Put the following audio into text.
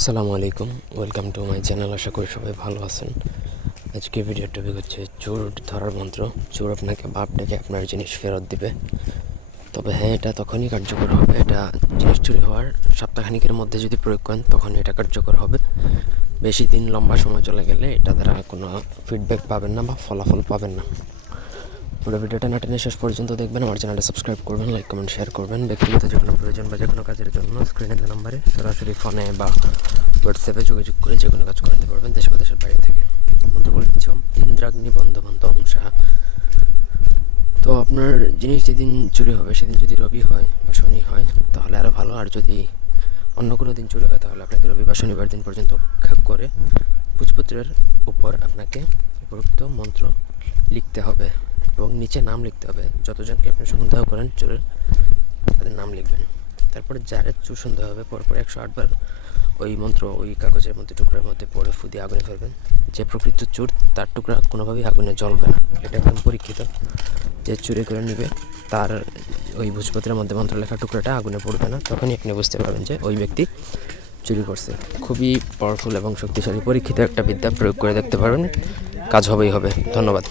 আসসালামু আলাইকুম, welcome to my channel, আশা করি সবাই ভালো আছেন। আজকে ভিডিওর টপিক হচ্ছে চোর ধরার মন্ত্র। চোর আপনাকে বাপ ডেকে আপনার জিনিস ফেরত দিবে। তবে হ্যাঁ এটা তখনই কার্যকর হবে। এটা জিনিস চুরি হওয়ার সপ্তাহখানিকের মধ্যে যদি প্রয়োগ করেন, তখন এটা কার্যকর হবে। বেশি দিন লম্বা সময় চলে গেলে এটা দ্বারা কোনো ফিডব্যাক পাবেন না বা ফলাফল পাবেন না। পুরো ভিডিওটা না টেনে শেষ পর্যন্ত দেখবেন। আমার চ্যানেলটা সাবস্ক্রাইব করবেন লাইক কমেন্ট শেয়ার করবেন। ব্যক্তিগত যে কোনো প্রয়োজন বা যে কোনো কাজের জন্য স্ক্রিনে দেওয়া নাম্বারে সরাসরি ফোনে বা হোয়াটসঅ্যাপে যোগাযোগ করে যে কোনো কাজ করাতে পারবেন দেশ বা দেশের বাইরে থেকে। মন্ত্র বলে দিচ্ছ ইন্দ্রাগ্নি বন্ধবন্ত অংশা। তো আপনার জিনিস যেদিন চুরি হবে, সেদিন যদি রবি হয় বা শনি হয়, তাহলে আরও ভালো। আর যদি অন্য কোনো দিন চুরি হয়, তাহলে আপনাকে রবি বা শনিবার দিন পর্যন্ত অপেক্ষা করে। ভোজপত্রের উপর আপনাকে উপরোক্ত মন্ত্র লিখতে হবে। এবং নিচে নাম লিখতে হবে। যতজনকে আপনি সন্দেহ করেন চোরের তাদের নাম লিখবেন। তারপরে যারে চুর সন্দেহ হবে, পরপর একশো আটবার ওই মন্ত্র, ওই কাগজের মধ্যে, টুকরার মধ্যে পড়ে ফুদি আগুনে ফেলবেন। যে প্রকৃত চোর, তার টুকরা কোনোভাবেই আগুনে জ্বলবে না। এটা একদম পরীক্ষিত। যে চুরি করে নেবে, তার ওই ভোজপত্রের মধ্যে মন্ত্র লেখা টুকরাটা আগুনে পড়বে না। তখনই আপনি বুঝতে পারবেন যে ওই ব্যক্তি চুরি করছে। খুবই পাওয়ারফুল এবং শক্তিশালী পরীক্ষিত একটা বিদ্যা প্রয়োগ করে দেখতে পারবেন। কাজ হবেই হবে। ধন্যবাদ।